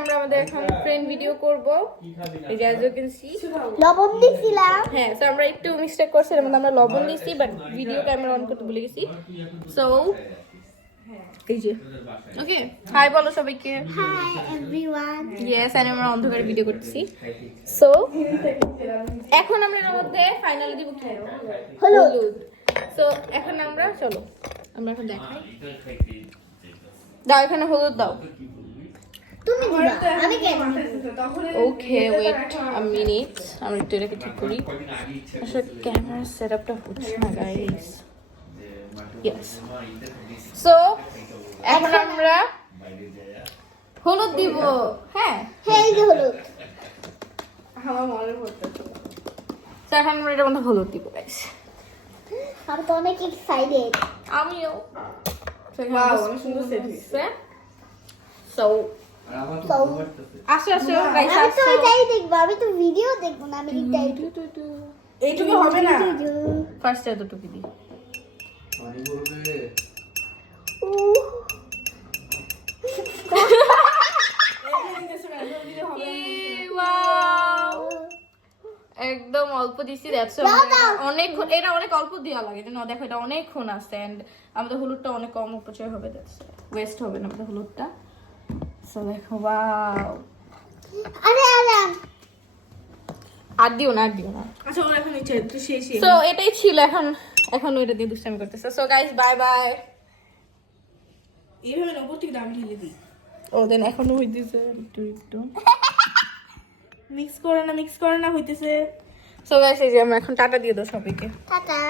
আমরা আমাদের এখন ফ্রেন্ড ভিডিও করব। এই যে as you can see লবণ দিছিলাম। হ্যাঁ, সো আমরা একটু মিস্টেক করছি, এর মধ্যে আমরা লবণ দিছি, বাট ভিডিও ক্যামেরা অন করতে ভুলে গেছি। সো এই যে ওকে, হাই বলো সবাইকে। Hi everyone. ইয়েস, আমরা অন্ধকারে ভিডিও করতেছি। সো এখন আমরা এর মধ্যে ফাইনালি দিব কি? হলুদ। সো এখন আমরা চলো আমরা এখন দেখাই। দাও এখানে হলুদ দাও। তুমি দিবা, আমি কেন? ওকে ওয়েট আ মিনিট, আমরা একটু এটাকে ঠিক করি। আসলে ক্যামেরার সেটআপটা হচ্ছে না গাইস। ইয়েস, সো এখন আমরা হলুদ দিব। হ্যাঁ হ্যাঁ, এই যে হলুদ। আমার মনে পড়তেছে। তো এখন আমরা এটার মধ্যে হলুদ দিব গাইস। আমি তো অনেক এক্সাইটেড। আমিও। ওয়াও, অনেক সুন্দর সেট হইছে। সো আসো আসো গাইস, আমি তো আসো। এটাই দেখবো, আমি তো ভিডিও দেখবো না, আমি এটাই দেখবো। এইটুকু হবে না। ফার্স্ট এতটুকু দিই। Wow! একদম অল্প দিছি, দ্যাটস অনেক, এটা অনেক অল্প দেওয়া লাগে না, দেখো এটা অনেকক্ষণ আছে এন্ড আমাদের হলুদটা অনেক কম অপচয় হবে, দ্যাটস ওয়েস্ট হবে না আমাদের হলুদটা। সো দেখো ওয়াও, আরে আর দিও না, আর দিও না। আচ্ছা ওর এখন ইচ্ছে একটু শেষ। সো এটাই ছিল, এখন ওইটা দিয়ে দুষ্টামি করতেছে। So guys bye bye. এইভাবে না, উপর থেকে দাম ঢেলে দিই। ও দেন এখনো হইতেছে একটু একটু। মিক্স করে না হইতেছে। সো গাইস এই যে আমরা এখন টাটা দিয়ে দাও সবাইকে। টাটা।